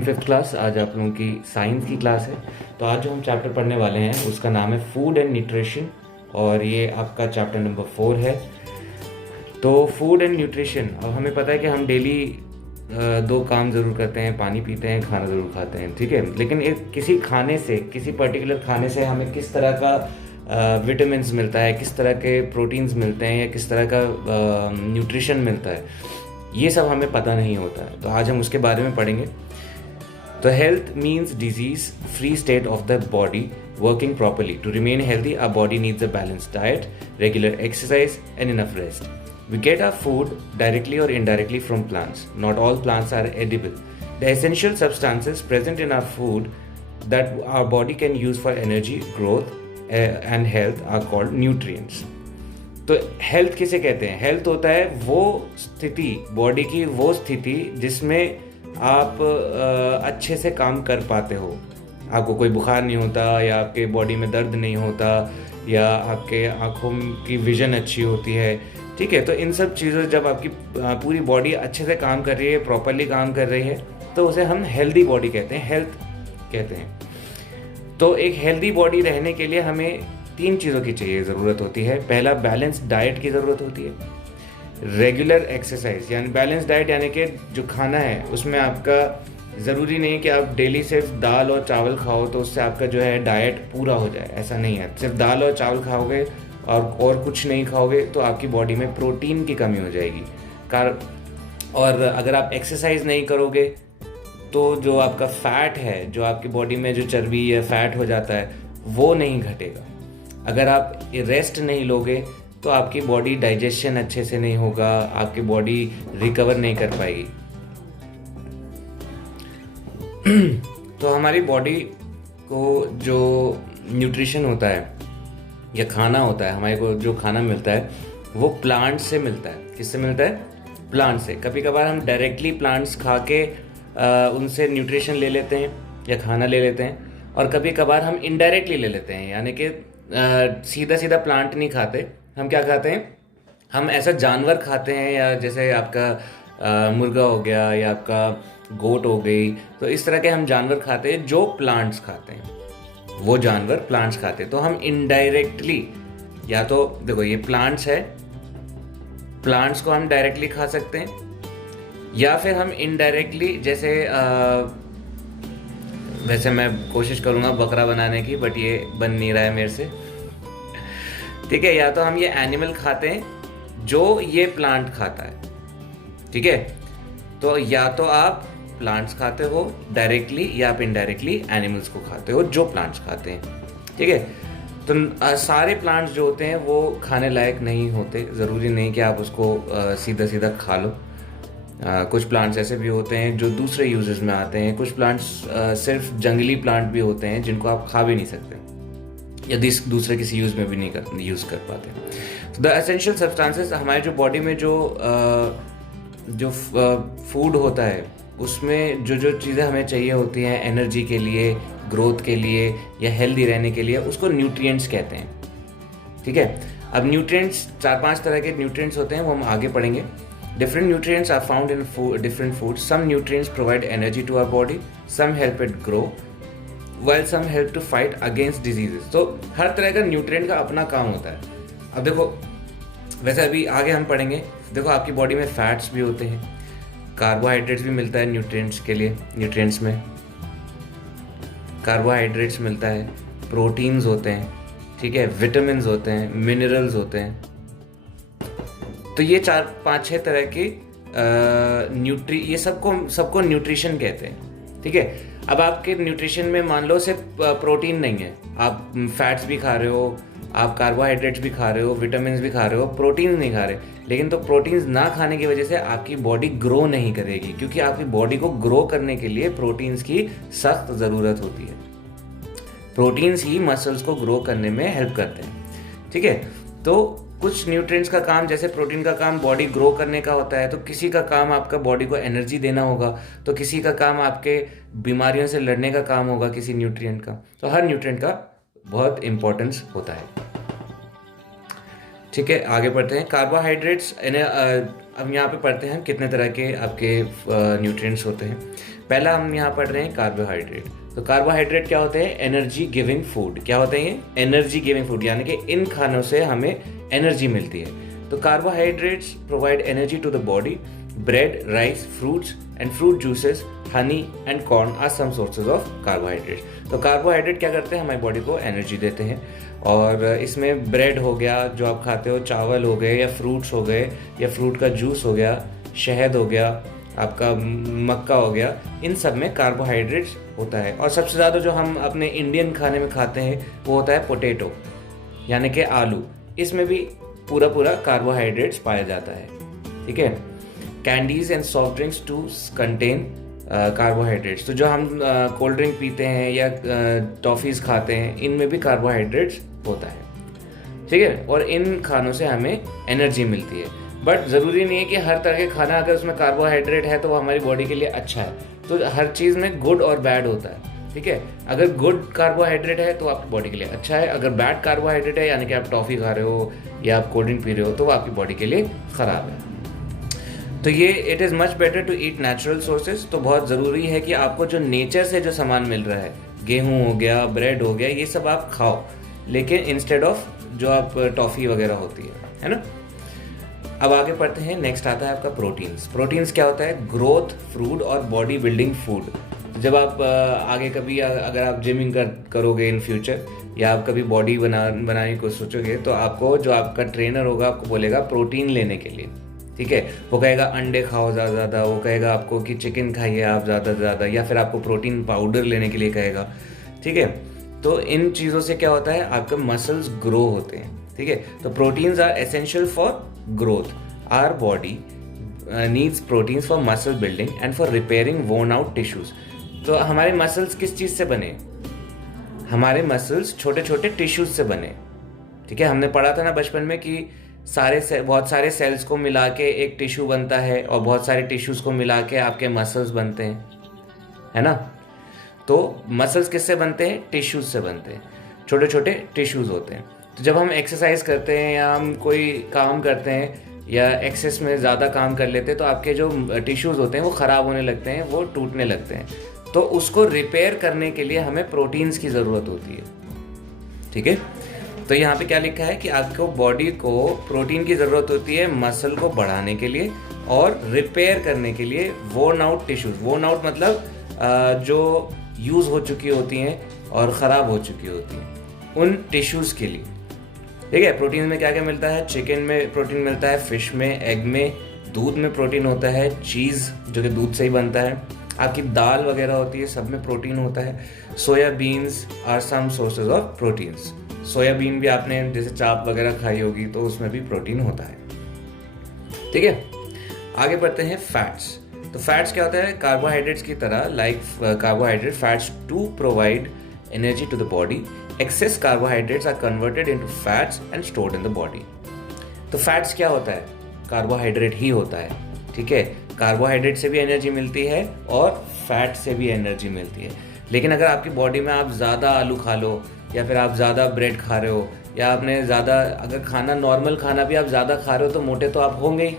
Morning fifth class. आज आप लोगों की साइंस की क्लास है। तो आज जो हम चैप्टर पढ़ने वाले हैं उसका नाम है फूड एंड न्यूट्रिशन, और ये आपका चैप्टर नंबर 4 है। तो फूड एंड न्यूट्रिशन, अब हमें पता है कि हम डेली दो काम ज़रूर करते हैं, पानी पीते हैं, खाना ज़रूर खाते हैं, ठीक है। लेकिन एक किसी खाने से, किसी पर्टिकुलर खाने से हमें किस तरह का विटामिन्स मिलता है, किस तरह के प्रोटीन्स मिलते हैं, या किस तरह का न्यूट्रिशन मिलता है, ये सब हमें पता नहीं होता है। तो आज हम उसके बारे में पढ़ेंगे। तो health means disease free state of the body working properly. To remain healthy, our body needs a balanced diet, regular exercise, and enough rest. We get our food directly or indirectly from plants. Not all plants are edible. The essential substances present in our food that our body can use for energy, growth, and health are called nutrients. तो health किसे कहते हैं? Health होता है वो स्थिति, body की वो स्थिति जिसमें आप अच्छे से काम कर पाते हो। आपको कोई बुखार नहीं होता, या आपके बॉडी में दर्द नहीं होता, या आपके आँखों की विजन अच्छी होती है, ठीक है। तो इन सब चीज़ों, जब आपकी पूरी बॉडी अच्छे से काम कर रही है, प्रॉपरली काम कर रही है, तो उसे हम हेल्दी बॉडी कहते हैं, हेल्थ कहते हैं। तो एक हेल्दी बॉडी रहने के लिए हमें 3 चीज़ों की चाहिए ज़रूरत होती है। पहला, बैलेंस डाइट की ज़रूरत होती है। रेगुलर एक्सरसाइज, यानी बैलेंस डाइट यानी कि जो खाना है उसमें आपका ज़रूरी नहीं कि आप डेली सिर्फ दाल और चावल खाओ तो उससे आपका जो है डाइट पूरा हो जाए, ऐसा नहीं है। सिर्फ दाल और चावल खाओगे और कुछ नहीं खाओगे तो आपकी बॉडी में प्रोटीन की कमी हो जाएगी। और अगर आप एक्सरसाइज नहीं करोगे तो जो आपका फैट है, जो आपकी बॉडी में जो चर्बी या फैट हो जाता है, वो नहीं घटेगा। अगर आप रेस्ट नहीं लोगे तो आपकी बॉडी डाइजेशन अच्छे से नहीं होगा, आपकी बॉडी रिकवर नहीं कर पाएगी। तो हमारी बॉडी को जो न्यूट्रिशन होता है या खाना होता है, हमारे को जो खाना मिलता है वो प्लांट से मिलता है। किससे मिलता है? प्लांट से। कभी कभार हम डायरेक्टली प्लांट्स खा के उनसे न्यूट्रिशन ले लेते हैं या खाना ले लेते हैं, और कभी कभार हम इनडायरेक्टली ले लेते हैं, यानी कि सीधा सीधा प्लांट नहीं खाते। हम क्या खाते हैं? हम ऐसा जानवर खाते हैं, या जैसे आपका मुर्गा हो गया या आपका गोट हो गई, तो इस तरह के हम जानवर खाते हैं जो प्लांट्स खाते हैं, वो जानवर प्लांट्स खाते हैं। तो हम इनडायरेक्टली, या तो देखो ये प्लांट्स है, प्लांट्स को हम डायरेक्टली खा सकते हैं, या फिर हम इनडायरेक्टली, जैसे वैसे मैं कोशिश करूंगा बकरा बनाने की, बट ये बन नहीं रहा है मेरे से, ठीक है। या तो हम ये एनिमल खाते हैं जो ये प्लांट खाता है, ठीक है। तो या तो आप प्लांट्स खाते हो डायरेक्टली, या आप इनडायरेक्टली एनिमल्स को खाते हो जो प्लांट्स खाते हैं, ठीक है। तो सारे प्लांट्स जो होते हैं वो खाने लायक नहीं होते। ज़रूरी नहीं कि आप उसको सीधा सीधा खा लो। कुछ प्लांट्स ऐसे भी होते हैं जो दूसरे यूजेस में आते हैं। कुछ प्लांट्स सिर्फ जंगली प्लांट भी होते हैं जिनको आप खा भी नहीं सकते, या दूसरे किसी यूज़ में भी नहीं यूज़ कर पाते। तो द एसेंशियल सब्सटेंसेस, हमारे जो बॉडी में जो फूड होता है उसमें जो जो चीज़ें हमें चाहिए होती हैं एनर्जी के लिए, ग्रोथ के लिए, या हेल्दी रहने के लिए, उसको न्यूट्रिएंट्स कहते हैं, ठीक है। अब न्यूट्रिएंट्स, 4-5 तरह के न्यूट्रिएंट्स होते हैं, वो हम आगे पढ़ेंगे। Different nutrients are found in different food. Some nutrients provide energy to our body, some help it grow, while some help to fight against diseases। तो हर तरह का न्यूट्रिएंट का अपना काम होता है। अब देखो, वैसे अभी आगे हम पढ़ेंगे। देखो, आपकी बॉडी में फैट्स भी होते हैं, कार्बोहाइड्रेट्स भी मिलता है न्यूट्रिएंट्स के लिए। न्यूट्रिएंट्स में कार्बोहाइड्रेट्स मिलता है, प्रोटीन्स होते हैं, ठीक है, विटामिन्स होते हैं, मिनरल्स होते हैं। तो ये 4-5-6 तरह के ये सबको न्यूट्रिशन कहते हैं, ठीक है। अब आपके न्यूट्रिशन में मान लो सिर्फ प्रोटीन नहीं है, आप फैट्स भी खा रहे हो, आप कार्बोहाइड्रेट्स भी खा रहे हो, विटामिन्स भी खा रहे हो, प्रोटीन नहीं खा रहे, लेकिन तो प्रोटीन्स ना खाने की वजह से आपकी बॉडी ग्रो नहीं करेगी, क्योंकि आपकी बॉडी को ग्रो करने के लिए प्रोटीन्स की सख्त ज़रूरत होती है। प्रोटीन्स ही मसल्स को ग्रो करने में हेल्प करते हैं, ठीक है। तो कुछ न्यूट्रिएंट्स का काम, जैसे प्रोटीन का काम बॉडी ग्रो करने का होता है, तो किसी का काम आपका बॉडी को एनर्जी देना होगा, तो किसी का काम आपके बीमारियों से लड़ने का काम होगा किसी न्यूट्रिएंट का। तो हर न्यूट्रिएंट का बहुत इंपॉर्टेंस होता है, ठीक है। आगे बढ़ते हैं। कार्बोहाइड्रेट्स, अब यहाँ पे पढ़ते हैं कितने तरह के आपके न्यूट्रिएंट्स होते हैं। पहला हम यहाँ पढ़ रहे हैं कार्बोहाइड्रेट। तो कार्बोहाइड्रेट क्या होते हैं? Energy giving food. क्या होते हैं ये? एनर्जी गिविंग फूड, यानी कि इन खानों से हमें एनर्जी मिलती है। तो carbohydrates provide energy to the body. Bread, rice, fruits and fruit juices, honey and corn are some sources of carbohydrates. तो कार्बोहाइड्रेट क्या करते हैं? हमारी बॉडी को एनर्जी देते हैं। और इसमें ब्रेड हो गया जो आप खाते हो, चावल हो गए, या फ्रूट्स हो गए, या फ्रूट का जूस हो गया, शहद हो गया, आपका मक्का हो गया, इन सब में कार्बोहाइड्रेट्स होता है। और सबसे ज़्यादा जो हम अपने इंडियन खाने में खाते हैं वो होता है पोटैटो, यानी कि आलू। इसमें भी पूरा कार्बोहाइड्रेट्स पाया जाता है। ठीक है। Candies and soft drinks too contain carbohydrates. तो जो हम कोल्ड ड्रिंक पीते हैं या टॉफ़ीज़ खाते हैं, इनमें भी कार्बोहाइड्रेट्स होता है। ठीक है। और इन खानों से हमें एनर्जी मिलती है। बट ज़रूरी नहीं है कि हर तरह के खाना अगर उसमें कार्बोहाइड्रेट है तो वो हमारी बॉडी के लिए अच्छा है। तो हर चीज़ में गुड और बैड होता है। ठीक है। अगर गुड कार्बोहाइड्रेट है तो आपकी बॉडी के लिए अच्छा है। अगर बैड कार्बोहाइड्रेट है, यानी कि आप टॉफ़ी खा रहे हो या आप कोल्ड ड्रिंक पी रहे हो, तो वो आपकी बॉडी के लिए ख़राब है। तो ये it is much better to eat natural sources. तो बहुत ज़रूरी है कि आपको जो नेचर से जो सामान मिल रहा है, गेहूँ हो गया, ब्रेड हो गया, ये सब आप खाओ, लेकिन इंस्टेड ऑफ जो आप टॉफ़ी वगैरह होती है ना। अब आगे पढ़ते हैं। नेक्स्ट आता है आपका प्रोटीन्स। प्रोटीन्स क्या होता है? ग्रोथ फूड और बॉडी बिल्डिंग फूड। जब आप आगे कभी अगर आप जिमिंग करोगे इन फ्यूचर, या आप कभी बॉडी बनाने को सोचोगे, तो आपको जो आपका ट्रेनर होगा आपको बोलेगा प्रोटीन लेने के लिए। ठीक है। वो कहेगा अंडे खाओ ज़्यादा, वो कहेगा आपको कि चिकन खाइए आप ज़्यादा से ज़्यादा, या फिर आपको प्रोटीन पाउडर लेने के लिए कहेगा। ठीक है। तो इन चीज़ों से क्या होता है? आपके मसल्स ग्रो होते हैं। ठीक है। तो proteins are essential for growth. Our body needs proteins for muscle building and for repairing worn out tissues. तो हमारे मसल्स किस चीज़ से बने? हमारे मसल्स छोटे छोटे टिश्यूज से बने। ठीक है। हमने पढ़ा था ना बचपन में कि बहुत सारे सेल्स को मिला के एक टिश्यू बनता है, और बहुत सारे टिश्यूज को मिला के आपके मसल्स बनते हैं, है ना। तो मसल्स किससे बनते हैं? टिश्यूज से बनते हैं। छोटे छोटे टिश्यूज होते हैं। तो जब हम एक्सरसाइज करते हैं या हम कोई काम करते हैं या एक्सेस में ज़्यादा काम कर लेते हैं, तो आपके जो टिश्यूज होते हैं वो ख़राब होने लगते हैं, वो टूटने लगते हैं। तो उसको रिपेयर करने के लिए हमें प्रोटीन्स की ज़रूरत होती है। ठीक है। तो यहाँ पे क्या लिखा है कि आपको बॉडी को प्रोटीन की ज़रूरत होती है मसल को बढ़ाने के लिए और रिपेयर करने के लिए worn out tissues. Worn out मतलब जो यूज़ हो चुकी होती हैं और ख़राब हो चुकी होती हैं, उन टिश्यूज़ के लिए। ठीक है। प्रोटीन में क्या क्या मिलता है? चिकन में प्रोटीन मिलता है, फिश में, एग में, दूध में प्रोटीन होता है, चीज़ जो कि दूध से ही बनता है, आपकी दाल वगैरह होती है, सब में प्रोटीन होता है। Soyabeans are some sources of proteins. Soyabean भी आपने जैसे चाप वगैरह खाई होगी, तो उसमें भी प्रोटीन होता है। ठीक है। आगे बढ़ते हैं फैट्स। तो फैट्स क्या होता है? कार्बोहाइड्रेट्स की तरह, like carbohydrate fats too provide energy to the body. Excess carbohydrates are converted into fats and stored in the body. तो फैट्स क्या होता है? कार्बोहाइड्रेट ही होता है। ठीक है। कार्बोहाइड्रेट से भी एनर्जी मिलती है और फैट से भी एनर्जी मिलती है। लेकिन अगर आपकी बॉडी में आप ज़्यादा आलू खा लो, या फिर आप ज़्यादा ब्रेड खा रहे हो, या आपने ज़्यादा अगर खाना नॉर्मल खाना भी आप ज़्यादा खा रहे हो, तो मोटे तो आप होंगे ही।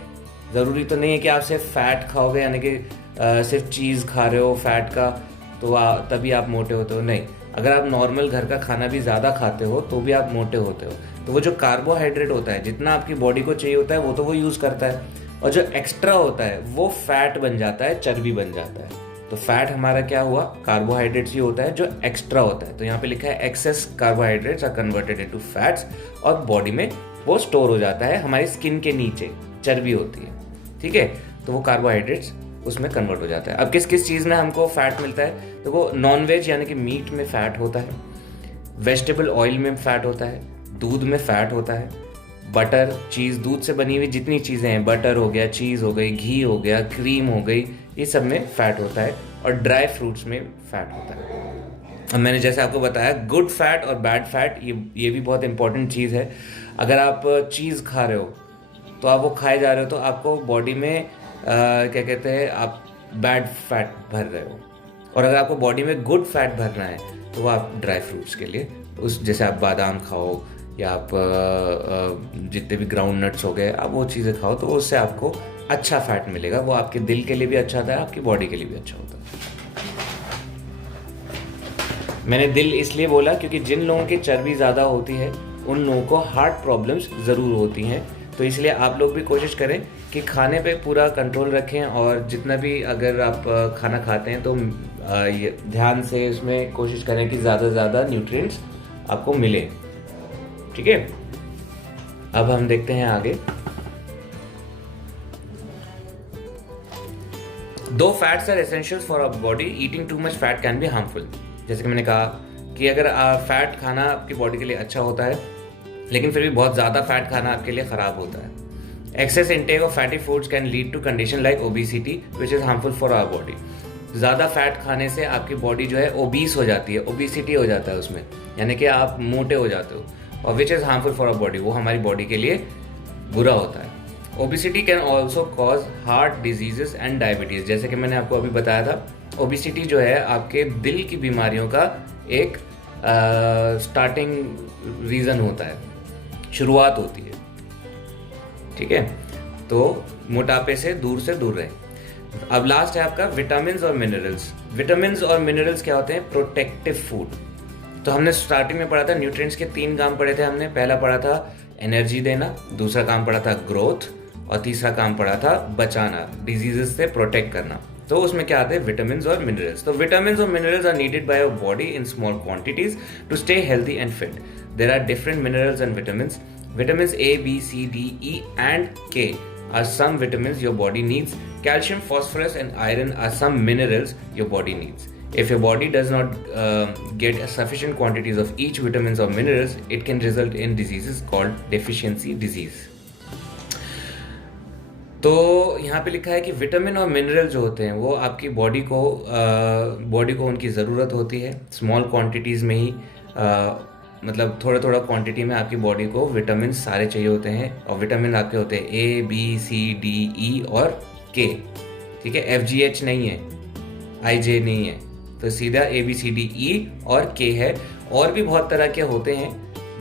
ज़रूरी तो नहीं है कि आप सिर्फ फैट खाओगे, यानी कि सिर्फ चीज़ खा रहे हो फैट का, तो तभी आप मोटे होते हो। नहीं, अगर आप नॉर्मल घर का खाना भी ज़्यादा खाते हो तो भी आप मोटे होते हो। तो वो जो कार्बोहाइड्रेट होता है, जितना आपकी बॉडी को चाहिए होता है वो तो वो यूज़ करता है, और जो एक्स्ट्रा होता है वो फैट बन जाता है, चर्बी बन जाता है। तो फैट हमारा क्या हुआ? कार्बोहाइड्रेट्स ही होता है जो एक्स्ट्रा होता है। तो यहाँ पे लिखा है excess carbohydrates are converted into fats, और बॉडी में वो स्टोर हो जाता है, हमारी स्किन के नीचे चर्बी होती है। ठीक है। तो वो कार्बोहाइड्रेट्स उसमें कन्वर्ट हो जाता है। अब किस किस चीज़ में हमको फैट मिलता है? तो वो नॉन वेज यानी कि मीट में फैट होता है, वेजिटेबल ऑयल में फैट होता है, दूध में फैट होता है, बटर, चीज़, दूध से बनी हुई जितनी चीज़ें हैं, बटर हो गया, चीज़ हो गई, घी हो गया, क्रीम हो गई, ये सब में फैट होता है, और ड्राई फ्रूट्स में फैट होता है। अब मैंने जैसे आपको बताया, गुड फैट और बैड फैट, ये भी बहुत इंपॉर्टेंट चीज़ है। अगर आप चीज़ खा रहे हो तो आप वो खाए जा रहे हो, तो आपको बॉडी में क्या कहते हैं, आप बैड फैट भर रहे हो। और अगर आपको बॉडी में गुड फैट भरना है तो वो आप ड्राई फ्रूट्स के लिए, उस जैसे आप बादाम खाओ, या आप जितने भी ग्राउंड नट्स हो गए, आप वो चीज़ें खाओ, तो उससे आपको अच्छा फैट मिलेगा। वो आपके दिल के लिए भी अच्छा होता है, आपकी बॉडी के लिए भी अच्छा होता है। मैंने दिल इसलिए बोला क्योंकि जिन लोगों की चर्बी ज़्यादा होती है उन लोगों को हार्ट प्रॉब्लम्स ज़रूर होती हैं। तो इसलिए आप लोग भी कोशिश करें कि खाने पे पूरा कंट्रोल रखें, और जितना भी अगर आप खाना खाते हैं तो ये ध्यान से इसमें कोशिश करें कि ज़्यादा से ज़्यादा न्यूट्रिएंट्स आपको मिले। ठीक है, अब हम देखते हैं आगे। 2 fats are essentials for our body, eating too much fat can be harmful. जैसे कि मैंने कहा कि अगर फैट खाना आपकी बॉडी के लिए अच्छा होता है, लेकिन फिर भी बहुत ज़्यादा फैट खाना आपके लिए ख़राब होता है। Excess intake of fatty foods can lead to condition like obesity which is harmful for our body. ज़्यादा फैट खाने से आपकी बॉडी जो है ओबीस हो जाती है, ओबेसिटी हो जाता है उसमें, यानी कि आप मोटे हो जाते हो, और which is harmful for our body, वो हमारी बॉडी के लिए बुरा होता है। Obesity can also cause heart diseases and diabetes. जैसे कि मैंने आपको अभी बताया था, ओबेसिटी जो है आपके दिल की बीमारियों का एक स्टार्टिंग रीज़न होता है, शुरुआत होती है। ठीक है, तो मोटापे से दूर रहें। अब लास्ट है आपका विटामिन्स और मिनरल्स। विटामिन्स और मिनरल्स क्या होते हैं? Protective food. तो हमने स्टार्टिंग में पढ़ा था न्यूट्रिएंट्स के 3 काम पढ़े थे हमने। पहला पढ़ा था एनर्जी देना, दूसरा काम पढ़ा था ग्रोथ, और तीसरा काम पढ़ा था बचाना, डिजीजेस से प्रोटेक्ट करना। तो उसमें क्या आते हैं? विटामिन्स और मिनरल्स। तो विटामिन्स और minerals are needed by your body in small quantities to stay healthy and fit. There are different minerals and vitamins. Vitamins A, B, C, D, E and K are some vitamins your body needs. Calcium, phosphorus and iron are some minerals your body needs. If your body does not get sufficient quantities of each vitamins or minerals, it can result in diseases called deficiency disease. तो यहाँ पे लिखा है कि vitamin और mineral जो होते हैं वो आपकी बॉडी को उनकी ज़रूरत होती है स्मॉल क्वांटिटीज़ में ही, मतलब थोड़ा क्वांटिटी में आपकी बॉडी को विटामिन सारे चाहिए होते हैं। और विटामिन आपके होते हैं ए, बी, सी, डी, ई और के। ठीक है, एफ, जी, एच नहीं है, आई, जे नहीं है, तो सीधा ए, बी, सी, डी, ई और के है। और भी बहुत तरह के होते हैं,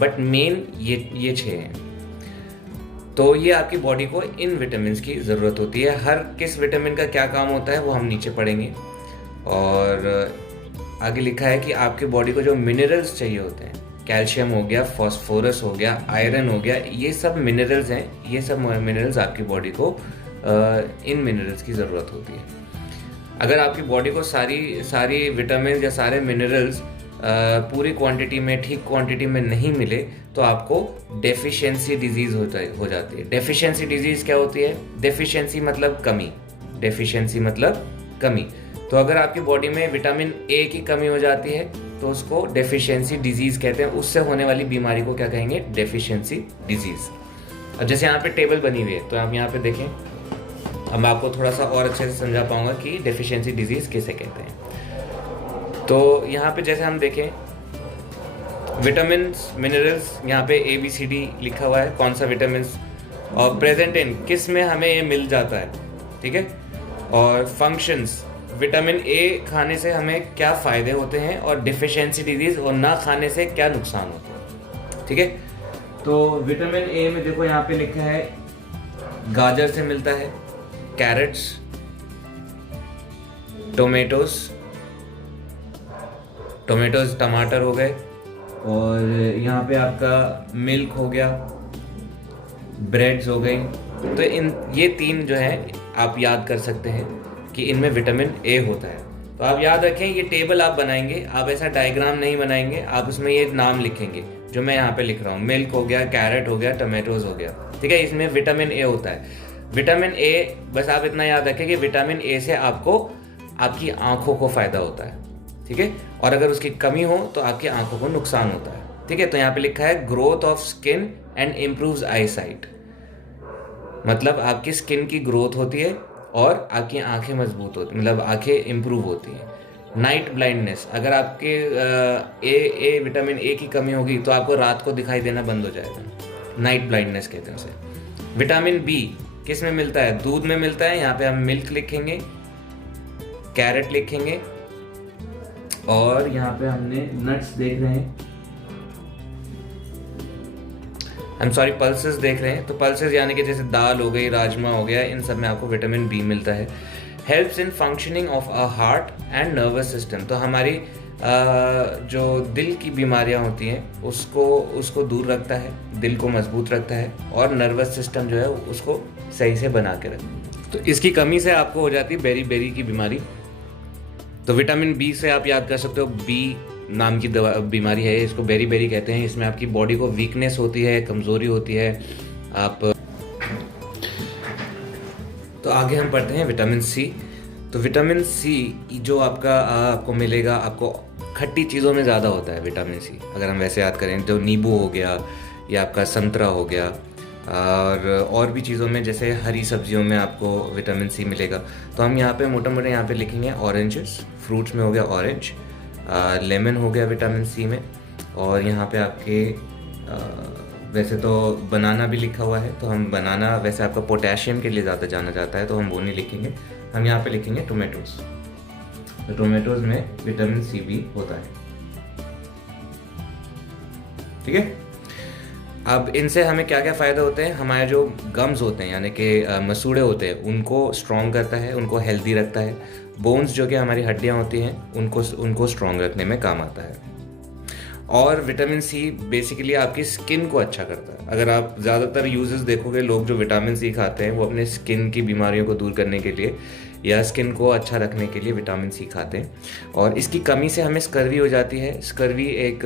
बट मेन ये 6 हैं। तो ये आपकी बॉडी को इन विटामिन की ज़रूरत होती है। हर किस विटामिन का क्या काम होता है वो हम नीचे पढ़ेंगे। और आगे लिखा है कि आपकी बॉडी को जो मिनरल्स चाहिए होते हैं, कैल्शियम हो गया, फास्फोरस हो गया, आयरन हो गया, ये सब मिनरल्स हैं। ये सब मिनरल्स आपकी बॉडी को इन मिनरल्स की ज़रूरत होती है। अगर आपकी बॉडी को सारी विटामिन या सारे मिनरल्स पूरी क्वांटिटी में, ठीक क्वांटिटी में नहीं मिले तो आपको डेफिशिएंसी डिजीज़ हो जाती है। डेफिशिएंसी डिजीज़ क्या होती है? डेफिशिएंसी मतलब कमी, डेफिशिएंसी मतलब कमी। तो अगर आपकी बॉडी में विटामिन ए की कमी हो जाती है तो उसको डेफिशिएंसी डिजीज़ कहते हैं। उससे होने वाली बीमारी को क्या कहेंगे? Deficiency disease. अब जैसे यहाँ पे टेबल बनी हुई है तो आप यहाँ पे देखें, अब मैं आपको थोड़ा सा और अच्छे से समझा पाऊंगा कि डेफिशिएंसी डिजीज़ किसे कहते हैं। तो यहाँ पे जैसे हम देखें विटामिन मिनरल्स, यहाँ पे ए, बी, सी, डी लिखा हुआ है, कौन सा विटामिन और प्रेजेंट इन किस में हमें ये मिल जाता है। ठीक है, और फंक्शंस, विटामिन ए खाने से हमें क्या फ़ायदे होते हैं, और डिफिशियंसी डिजीज़ और ना खाने से क्या नुकसान होते हैं। ठीक है, तो विटामिन ए में देखो यहाँ पे लिखा है गाजर से मिलता है, कैरेट्स, टोमेटोज टमाटर हो गए, और यहाँ पे आपका मिल्क हो गया, ब्रेड्स हो गई। तो ये 3 जो है आप याद कर सकते हैं कि इनमें विटामिन ए होता है। तो आप याद रखें, ये टेबल आप बनाएंगे, आप ऐसा डायग्राम नहीं बनाएंगे, आप उसमें ये नाम लिखेंगे जो मैं यहाँ पे लिख रहा हूँ। मिल्क हो गया, कैरेट हो गया, टमाटोज हो गया। ठीक है, इसमें विटामिन ए होता है। विटामिन ए, बस आप इतना याद रखें कि विटामिन ए से आपको आपकी आंखों को फ़ायदा होता है। ठीक है, और अगर उसकी कमी हो तो आपकी आंखों को नुकसान होता है। ठीक है, तो यहाँ पे लिखा है growth of skin and improves I site, मतलब आपकी स्किन की ग्रोथ होती है और आपकी आंखें मजबूत होती, मतलब आंखें इंप्रूव होती हैं। नाइट ब्लाइंडनेस, अगर आपके ए विटामिन ए की कमी होगी तो आपको रात को दिखाई देना बंद हो जाएगा, नाइट ब्लाइंडनेस कहते हैं उसे। विटामिन बी किस में मिलता है? दूध में मिलता है। यहाँ पे हम मिल्क लिखेंगे, कैरेट लिखेंगे, और यहाँ पे हमने नट्स देख रहे हैं, पल्सेस देख रहे हैं। तो पल्सेस यानी कि जैसे दाल हो गई, राजमा हो गया, इन सब में आपको विटामिन बी मिलता है। Helps in functioning of a heart and nervous system, तो हमारी जो दिल की बीमारियां होती हैं उसको दूर रखता है, दिल को मजबूत रखता है और नर्वस सिस्टम जो है उसको सही से बना के रखता है। तो इसकी कमी से आपको हो जाती है बेरी बेरी की बीमारी। तो विटामिन बी से आप याद कर सकते हो, बी नाम की बीमारी है, इसको बेरी बेरी कहते हैं। इसमें आपकी बॉडी को वीकनेस होती है, कमज़ोरी होती है। तो आगे हम पढ़ते हैं विटामिन सी। तो विटामिन सी जो आपको मिलेगा, आपको खट्टी चीज़ों में ज़्यादा होता है विटामिन सी। अगर हम वैसे याद करें तो नींबू हो गया या आपका संतरा हो गया, और भी चीज़ों में जैसे हरी सब्जियों में आपको विटामिन सी मिलेगा। तो हम यहाँ पे मोटा मोटा यहाँ पे लिखेंगे ऑरेंजेस, फ्रूट्स में हो गया ऑरेंज, लेमन हो गया विटामिन सी में, और यहाँ पे आपके वैसे तो बनाना भी लिखा हुआ है, तो हम बनाना वैसे आपका पोटेशियम के लिए ज़्यादा जाना जाता है, तो हम वो नहीं लिखेंगे, हम यहाँ पे लिखेंगे टोमेटोज। तो टोमेटोज में विटामिन सी भी होता है। ठीक है, अब इनसे हमें क्या क्या फ़ायदे होते हैं। हमारे जो गम्स होते हैं यानी कि मसूड़े होते हैं उनको स्ट्रॉन्ग करता है, उनको हेल्दी रखता है। बोन्स जो कि हमारी हड्डियाँ होती हैं उनको स्ट्रॉन्ग रखने में काम आता है। और विटामिन सी बेसिकली आपकी स्किन को अच्छा करता है। अगर आप ज़्यादातर यूजेस देखोगे, लोग जो विटामिन सी खाते हैं वो अपने स्किन की बीमारियों को दूर करने के लिए या स्किन को अच्छा रखने के लिए विटामिन सी खाते हैं। और इसकी कमी से हमें स्कर्वी हो जाती है। स्कर्वी एक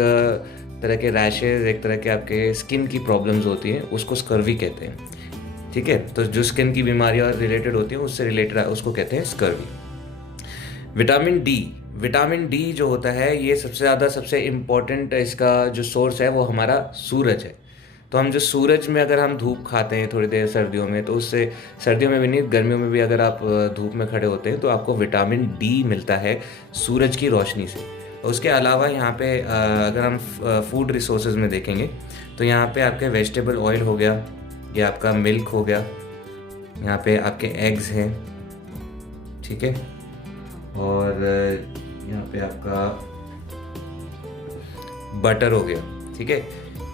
तरह के रैशेज, एक तरह के आपके स्किन की प्रॉब्लम्स होती हैं, उसको स्कर्वी कहते हैं। ठीक है, तो जो स्किन की बीमारियाँ रिलेटेड होती हैं उससे रिलेटेड उसको कहते हैं स्कर्वी। विटामिन डी जो होता है, ये सबसे इम्पोर्टेंट इसका जो सोर्स है वो हमारा सूरज है। तो हम जो सूरज में अगर हम धूप खाते हैं थोड़ी देर सर्दियों में, तो उससे सर्दियों में भी नहीं, गर्मियों में भी अगर आप धूप में खड़े होते हैं तो आपको विटामिन डी मिलता है सूरज की रोशनी से। उसके अलावा यहाँ पे अगर हम फूड रिसोर्सेज में देखेंगे तो यहाँ पे आपके वेजिटेबल ऑयल हो गया, या आपका मिल्क हो गया, यहाँ पे आपके एग्स हैं, ठीक है, और यहाँ पे आपका बटर हो गया। ठीक है,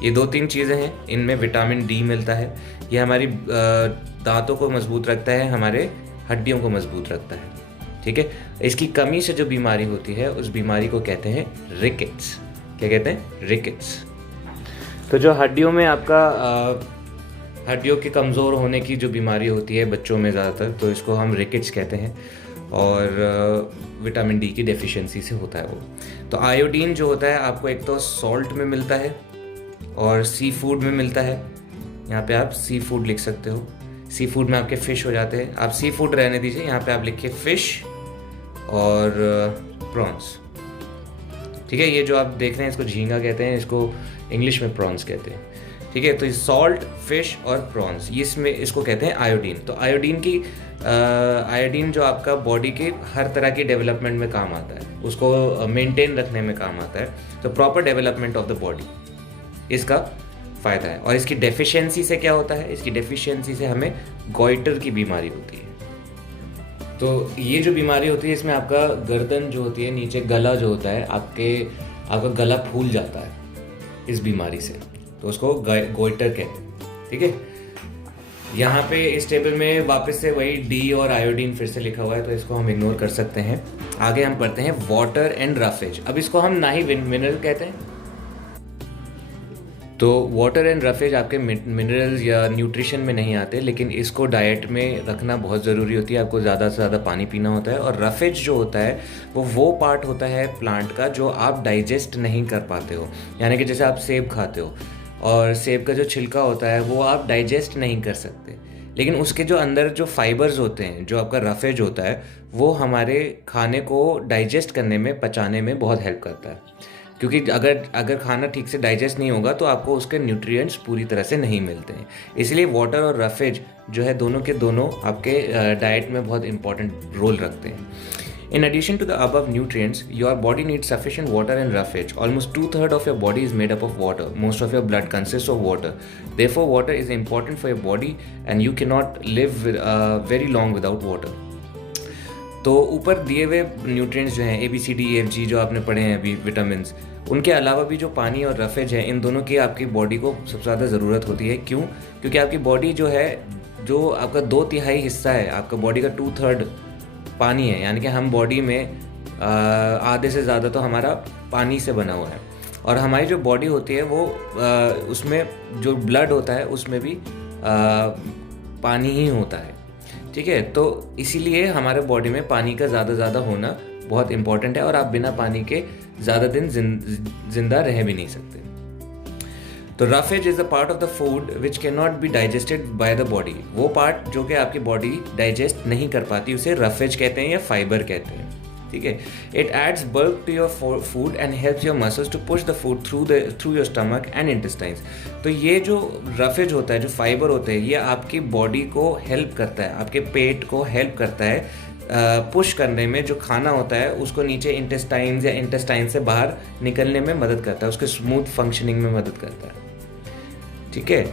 ये 2-3 चीज़ें हैं, इनमें विटामिन डी मिलता है। ये हमारी दांतों को मजबूत रखता है, हमारे हड्डियों को मजबूत रखता है। ठीक है, इसकी कमी से जो बीमारी होती है उस बीमारी को कहते हैं रिकेट्स। क्या कहते हैं? रिकेट्स। तो जो हड्डियों में आपका हड्डियों के कमज़ोर होने की जो बीमारी होती है बच्चों में ज़्यादातर, तो इसको हम रिकेट्स कहते हैं, और विटामिन डी की डेफिशिएंसी से होता है वो। तो आयोडीन जो होता है आपको एक तो सॉल्ट में मिलता है और सी फूड में मिलता है। यहाँ पे आप सी फूड लिख सकते हो। सी फूड में आपके फ़िश हो जाते हैं, आप सी फूड रहने दीजिए, यहाँ पे आप लिखिए फ़िश और प्रॉन्स। ठीक है, ये जो आप देख रहे हैं इसको झींगा कहते हैं, इसको इंग्लिश में प्रॉन्स कहते हैं। ठीक है, तो सॉल्ट, फिश और प्रॉन्स, इसमें इसको कहते हैं आयोडीन। तो आयोडीन जो आपका बॉडी के हर तरह की डेवलपमेंट में काम आता है, उसको मेंटेन रखने में काम आता है। तो proper development of the body इसका फ़ायदा है। और इसकी डेफिशिएंसी से क्या होता है? इसकी डेफिशिएंसी से हमें गॉइटर की बीमारी होती है। तो ये जो बीमारी होती है इसमें आपका गर्दन जो होती है, नीचे गला जो होता है, आपका गला फूल जाता है इस बीमारी से, तो उसको गॉइटर कहते हैं। ठीक है, यहाँ पे इस टेबल में वापस से वही डी और आयोडीन फिर से लिखा हुआ है, तो इसको हम इग्नोर कर सकते हैं। आगे हम पढ़ते हैं वाटर एंड रफेज। अब इसको हम ना ही मिनरल कहते हैं, तो वाटर एंड रफेज आपके मिनरल्स या न्यूट्रिशन में नहीं आते, लेकिन इसको डाइट में रखना बहुत ज़रूरी होती है। आपको ज़्यादा से ज़्यादा पानी पीना होता है। और रफेज जो होता है वो पार्ट होता है प्लांट का जो आप डाइजेस्ट नहीं कर पाते हो। यानी कि जैसे आप सेब खाते हो और सेब का जो छिलका होता है वो आप डाइजेस्ट नहीं कर सकते, लेकिन उसके जो अंदर जो फाइबर्स होते हैं, जो आपका रफेज होता है, वो हमारे खाने को डाइजेस्ट करने में, पचाने में बहुत हेल्प करता है। क्योंकि अगर खाना ठीक से डाइजेस्ट नहीं होगा तो आपको उसके न्यूट्रिएंट्स पूरी तरह से नहीं मिलते हैं। इसलिए वाटर और रफेज जो है दोनों के दोनों आपके डाइट में बहुत इंपॉर्टेंट रोल रखते हैं। In addition to the above nutrients, your body needs sufficient water and roughage. Almost 2/3 of your body is made up of water. Most of your blood consists of water. Therefore, water is important for your body and you cannot live very long without water. तो ऊपर दिए हुए nutrients जो हैं ABCDEFG जो आपने पढ़े हैं अभी, विटामिन्स, उनके अलावा भी जो पानी और रफेज है, इन दोनों की आपकी बॉडी को सबसे ज़्यादा ज़रूरत होती है। क्यों? क्योंकि आपकी बॉडी जो है, जो आपका 2/3 हिस्सा है, आपका बॉडी का 2/3 पानी है। यानी कि हम बॉडी में आधे से ज़्यादा तो हमारा पानी से बना हुआ है। और हमारी जो बॉडी होती है वो उसमें जो ब्लड होता है उसमें भी पानी ही होता है, ठीक है। तो इसीलिए हमारे बॉडी में पानी का ज़्यादा होना बहुत इम्पॉर्टेंट है, और आप बिना पानी के ज़्यादा दिन जिंदा रह भी नहीं सकते। तो roughage is a part of the food which can not be digested by the body. वो पार्ट जो कि आपकी बॉडी डाइजेस्ट नहीं कर पाती उसे रफेज कहते हैं या फाइबर कहते हैं, ठीक है। It adds bulk to your food and helps your muscles to push the food through your stomach and intestines. तो ये जो रफेज होता है, जो फाइबर होते हैं, ये आपकी बॉडी को हेल्प करता है, आपके पेट को हेल्प करता है पुश करने में। जो खाना होता है उसको नीचे इंटेस्टाइन्स या इंटेस्टाइन से बाहर निकलने में मदद करता है, उसके स्मूथ फंक्शनिंग में मदद करता है, ठीक है।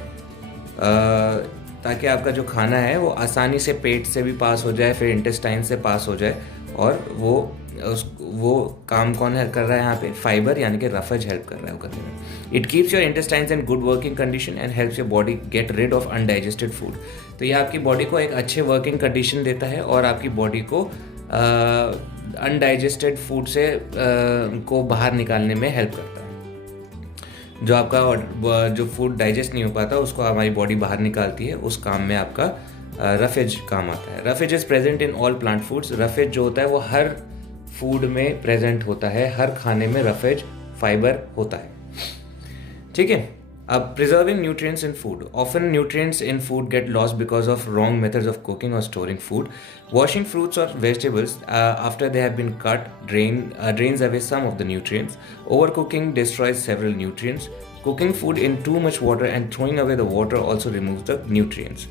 ताकि आपका जो खाना है वो आसानी से पेट से भी पास हो जाए, फिर इंटेस्टाइन से पास हो जाए। और वो काम कौन हेल्प कर रहा है यहाँ पे? फाइबर यानी कि रफेज हेल्प कर रहा है वो करने में। It keeps your intestines in good working condition and helps your body get rid of undigested food. तो ये आपकी बॉडी को एक अच्छे वर्किंग कंडीशन देता है और आपकी बॉडी को अनडाइजेस्टेड फूड से को बाहर निकालने में हेल्प करता है। जो आपका जो फूड डाइजेस्ट नहीं हो पाता उसको हमारी बॉडी बाहर निकालती है, उस काम में आपका रफेज काम आता है। Roughage is present in all plant foods. Roughage जो होता है वो हर फूड में प्रेजेंट होता है, हर खाने में रफेज फाइबर होता है, ठीक है। अब preserving nutrients in food. Often nutrients in food get lost because of wrong methods of cooking और storing food. Washing fruits or vegetables after they have been cut drains away some of the nutrients. Overcooking destroys several nutrients. Cooking food in too much water and throwing away the water also removes the nutrients.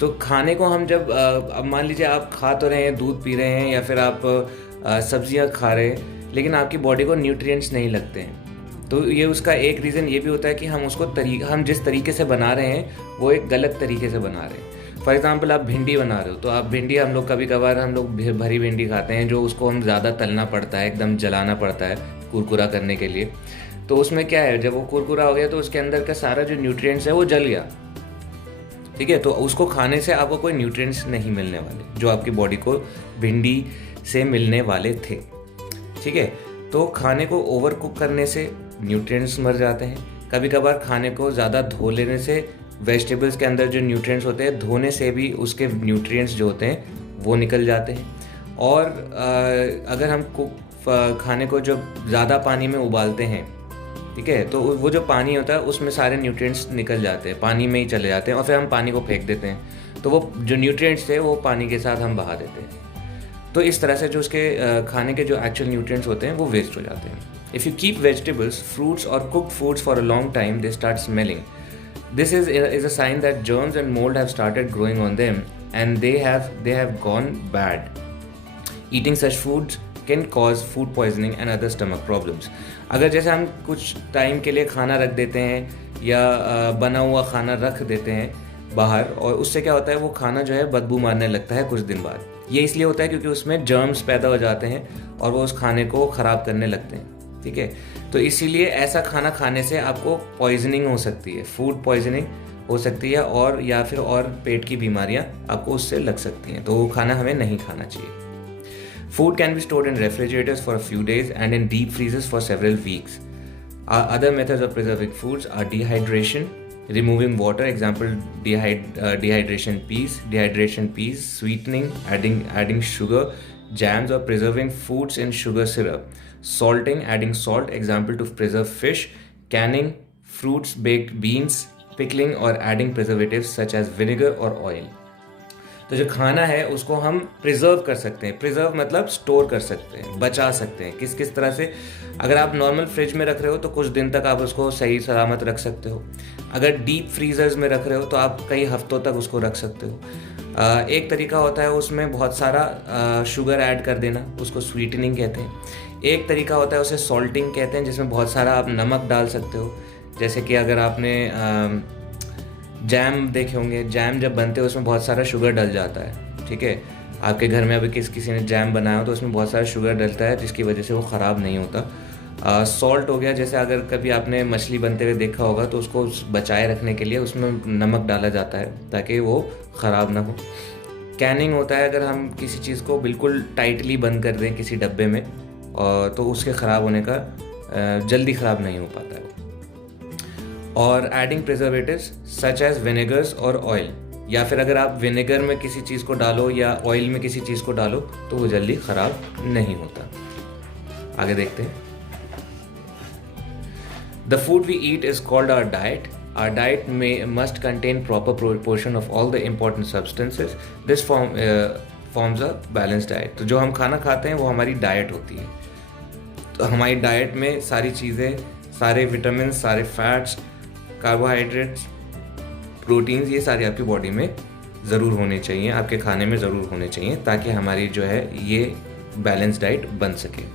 तो खाने को हम जब अब मान लीजिए आप खा तो रहे हैं, दूध पी रहे हैं या फिर आप सब्जियां खा रहे हैं, लेकिन आपकी बॉडी को न्यूट्रिएंट्स नहीं लगते हैं, तो ये उसका एक रीज़न ये भी होता है कि हम जिस तरीके से बना रहे हैं वो एक गलत तरीके से बना रहे हैं। फॉर एग्जांपल आप भिंडी बना रहे हो, तो आप भिंडी हम लोग कभी कभार भरी भिंडी खाते हैं, जो उसको हम ज़्यादा तलना पड़ता है, एकदम जलाना पड़ता है कुरकुरा करने के लिए। तो उसमें क्या है, जब वो कुरकुरा हो गया तो उसके अंदर का सारा जो न्यूट्रिएंट्स है वो जल गया, ठीक है। तो उसको खाने से आपको कोई न्यूट्रिएंट्स नहीं मिलने वाले जो आपकी बॉडी को भिंडी से मिलने वाले थे, ठीक है। तो खाने को ओवर कुक करने से न्यूट्रिएंट्स मर जाते हैं। कभी कभार खाने को ज़्यादा धो लेने से वेजिटेबल्स के अंदर जो न्यूट्रिएंट्स होते हैं, धोने से भी उसके न्यूट्रिएंट्स जो होते हैं वो निकल जाते हैं। और अगर हम खाने को जब ज़्यादा पानी में उबालते हैं, ठीक है, तो वो जो पानी होता है उसमें सारे न्यूट्रिएंट्स निकल जाते हैं, पानी में ही चले जाते हैं और फिर हम पानी को फेंक देते हैं, तो वो जो न्यूट्रिएंट्स थे वो पानी के साथ हम बहा देते हैं। तो इस तरह से जो उसके खाने के जो एक्चुअल न्यूट्रिएंट्स होते हैं वो वेस्ट हो जाते हैं। If you keep vegetables, fruits or cooked foods for a long time, they start smelling. This is a sign that germs and mold have started growing on them and they have gone bad. Eating such foods can cause food poisoning and other stomach problems. अगर जैसे हम कुछ time के लिए खाना रख देते हैं या बना हुआ खाना रख देते हैं बाहर, और उससे क्या होता है, वो खाना जो है बदबू मारने लगता है कुछ दिन बाद। ये इसलिए होता है क्योंकि उसमें जर्म्स पैदा हो जाते हैं और वो उस खाने को ख़राब करने लगते हैं, ठीक है। तो इसीलिए ऐसा खाना खाने से आपको पॉइजनिंग हो सकती है, फूड पॉइजनिंग हो सकती है, और या फिर और पेट की बीमारियां आपको उससे लग सकती हैं। तो वो खाना हमें नहीं खाना चाहिए। Food can be stored in refrigerators for a few days and in deep freezers for several weeks. Other methods of preserving foods are dehydration, removing water, example dehydration peas, sweetening, adding sugar, jams, or preserving foods in sugar syrup, salting, adding salt, example to preserve fish, canning fruits, baked beans, pickling, or adding preservatives such as vinegar or oil. तो जो खाना है उसको हम preserve कर सकते हैं। Preserve मतलब स्टोर कर सकते हैं, बचा सकते हैं। किस तरह से, अगर आप नॉर्मल फ्रिज में रख रहे हो तो कुछ दिन तक आप उसको सही सलामत रख सकते हो। अगर डीप फ्रीजर्स में रख रहे हो तो आप कई हफ्तों तक उसको रख सकते हो। एक तरीका होता है उसमें बहुत सारा शुगर ऐड कर देना, उसको स्वीटनिंग कहते हैं। एक तरीका होता है उसे सॉल्टिंग कहते हैं, जिसमें बहुत सारा आप नमक डाल सकते हो। जैसे कि अगर आपने जैम देखे होंगे, जैम जब बनते हैं उसमें बहुत सारा शुगर डल जाता है, ठीक है। आपके घर में अभी किसी ने जैम बनाया हो तो उसमें बहुत सारा शुगर डलता है, जिसकी वजह से वो ख़राब नहीं होता। सॉल्ट हो गया, जैसे अगर कभी आपने मछली बनते हुए देखा होगा तो उसको बचाए रखने के लिए उसमें नमक डाला जाता है ताकि वो ख़राब ना हो। कैनिंग होता है, अगर हम किसी चीज़ को बिल्कुल टाइटली बंद कर दें किसी डब्बे में, तो उसके ख़राब होने का जल्दी ख़राब नहीं हो पाता है वो। और एडिंग प्रिजर्वेटिव्स सच एज विनेगर्स और ऑयल, या फिर अगर आप विनेगर में किसी चीज़ को डालो या ऑयल में किसी चीज़ को डालो तो वो जल्दी ख़राब नहीं होता। आगे देखते हैं। The food we eat is called our diet. Our diet must contain proper proportion of all the important substances. This forms a balanced diet. तो जो हम खाना खाते हैं वो हमारी डाइट होती है। तो हमारी डाइट में सारी चीज़ें, सारे विटामिन, सारे फैट्स, कार्बोहाइड्रेट्स, प्रोटीन्स, ये सारे आपकी बॉडी में ज़रूर होने चाहिए, आपके खाने में ज़रूर होने चाहिए, ताकि हमारी जो है ये बैलेंस डाइट बन सके।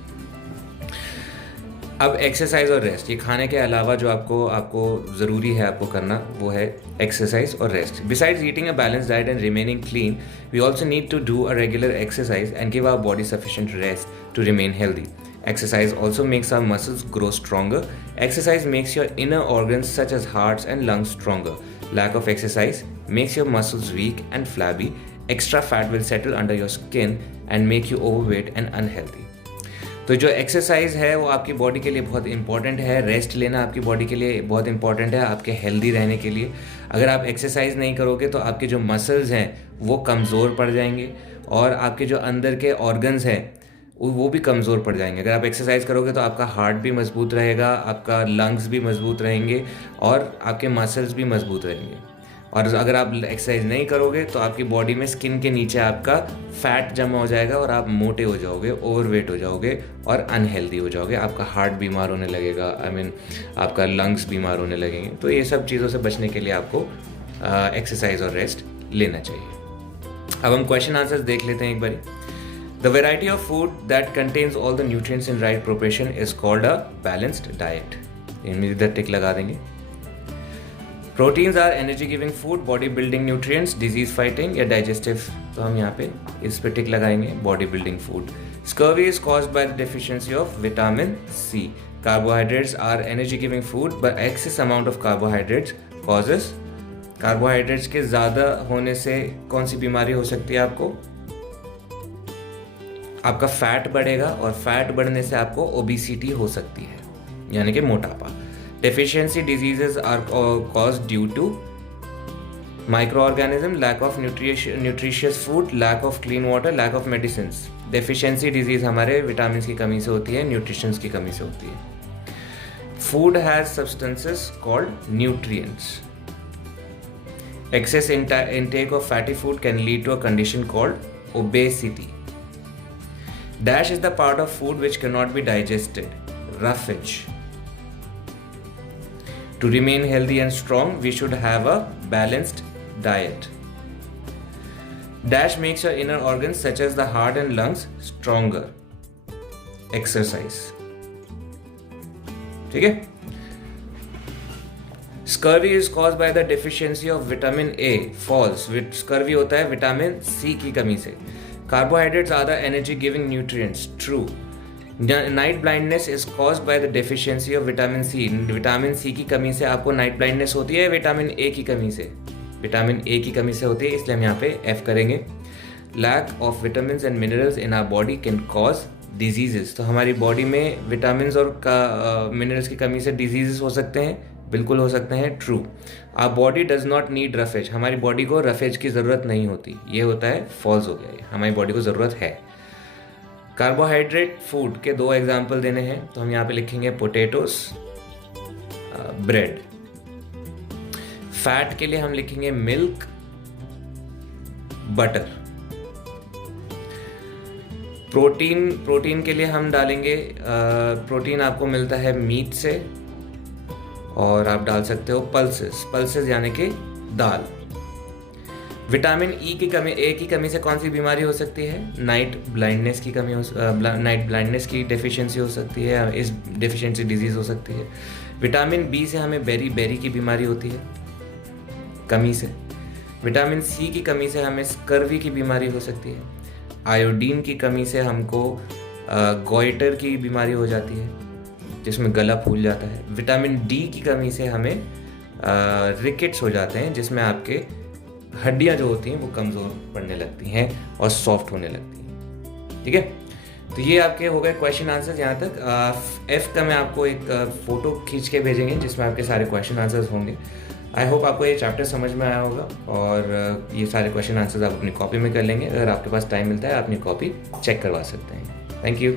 अब एक्सरसाइज और रेस्ट, ये खाने के अलावा जो आपको ज़रूरी है आपको करना वो है एक्सरसाइज और rest. Besides eating a balance diet and remaining clean, we also need to do a regular exercise and give our body sufficient rest to remain healthy. Exercise also makes our muscles grow stronger. Exercise makes your inner organs such as hearts and lungs stronger. Lack of exercise makes your muscles weak and flabby. Extra fat will settle under your skin and make you overweight and unhealthy. तो जो exercise है वो आपकी body के लिए बहुत important है। Rest लेना आपकी बॉडी के लिए बहुत इंपॉर्टेंट है आपके हेल्दी रहने के लिए। अगर आप एक्सरसाइज नहीं करोगे तो आपके जो मसल्स हैं वो कमज़ोर पड़ जाएंगे और आपके जो अंदर के ऑर्गन्स हैं वो भी कमज़ोर पड़ जाएंगे। अगर आप एक्सरसाइज करोगे तो आपका हार्ट भी मजबूत रहेगा, आपका लंग्स भी मजबूत रहेंगे और आपके मसल्स भी मजबूत रहेंगे। और अगर आप एक्सरसाइज नहीं करोगे तो आपकी बॉडी में स्किन के नीचे आपका फैट जमा हो जाएगा और आप मोटे हो जाओगे, ओवरवेट हो जाओगे और अनहेल्दी हो जाओगे। आपका हार्ट बीमार होने लगेगा, आपका लंग्स बीमार होने लगेंगे। तो ये सब चीज़ों से बचने के लिए आपको एक्सरसाइज और रेस्ट लेना चाहिए। अब हम क्वेश्चन आंसर्स देख लेते हैं एक बारी। The variety of food that contains all the nutrients in right proportion is called a balanced diet. इनमें इधर टिक लगा देंगे। Proteins are energy giving food, body building nutrients, disease fighting या digestive, तो हम यहाँ पे इस पे टिक लगाएंगे, body building food. Scurvy is caused by the deficiency of vitamin C. Carbohydrates are energy giving food, but excess amount of carbohydrates causes, carbohydrates के ज़्यादा होने से कौन सी बीमारी हो सकती है आपको? आपका फैट बढ़ेगा और फैट बढ़ने से आपको ओबेसिटी हो सकती है, यानी कि मोटापा। Deficiency diseases are caused due to micro organism, lack of nutritious food, lack of clean water, lack of medicines. Deficiency disease हमारे विटामिन की कमी से होती है, न्यूट्रिशंस की कमी से होती है। Food has substances called nutrients. Excess intake of fatty food can lead to a condition called obesity. Dash is the part of food which cannot be digested. Roughage. To remain healthy and strong, we should have a balanced diet. Dash makes your inner organs such as the heart and lungs stronger. Exercise. ठीक है? Scurvy is caused by the deficiency of vitamin A. False. Scurvy होता है vitamin C की कमी से। Carbohydrates are the energy giving nutrients. True. Night blindness is caused by the deficiency of vitamin C. Vitamin C की कमी से आपको night blindness होती है, विटामिन A की कमी से। विटामिन A की कमी से होती है, इसलिए हम यहाँ पे F करेंगे। Lack of vitamins and minerals in our body can cause diseases. तो हमारी बॉडी में विटामिन और मिनरल्स की कमी से डिजीजेस हो सकते हैं, बिल्कुल हो सकते हैं। True. Our body does not need roughage, हमारी बॉडी को रफेज की ज़रूरत नहीं होती, ये होता है फॉल्स हो गया, हमारी बॉडी को ज़रूरत है। कार्बोहाइड्रेट फूड के दो एग्जाम्पल देने हैं, तो हम यहाँ पे लिखेंगे पोटैटोस, ब्रेड। फैट के लिए हम लिखेंगे मिल्क, बटर। प्रोटीन के लिए हम डालेंगे, प्रोटीन आपको मिलता है मीट से, और आप डाल सकते हो पल्सेस यानी कि दाल। विटामिन ई की कमी, ए की कमी से कौन सी बीमारी हो सकती है? नाइट ब्लाइंडनेस की कमी नाइट ब्लाइंडनेस की डेफिशिएंसी हो सकती है, इस डेफिशिएंसी डिजीज हो सकती है। विटामिन बी से हमें बेरी की बीमारी होती है कमी से। विटामिन सी की कमी से हमें स्कर्वी की बीमारी हो सकती है। आयोडीन की कमी से हमको गॉइटर की बीमारी हो जाती है, जिसमें गला फूल जाता है। विटामिन डी की कमी से हमें रिकेट्स हो जाते हैं, जिसमें आपके हड्डियां जो होती हैं वो कमज़ोर पड़ने लगती हैं और सॉफ्ट होने लगती हैं। ठीक है, तो ये आपके हो गए क्वेश्चन आंसर्स यहाँ तक। एफ का मैं आपको एक फ़ोटो खींच के भेजेंगे जिसमें आपके सारे क्वेश्चन आंसर्स होंगे। आई होप आपको ये चैप्टर समझ में आया होगा और ये सारे क्वेश्चन आंसर्स आप अपनी कॉपी में कर लेंगे। अगर आपके पास टाइम मिलता है आप अपनी कॉपी चेक करवा सकते हैं। Thank you.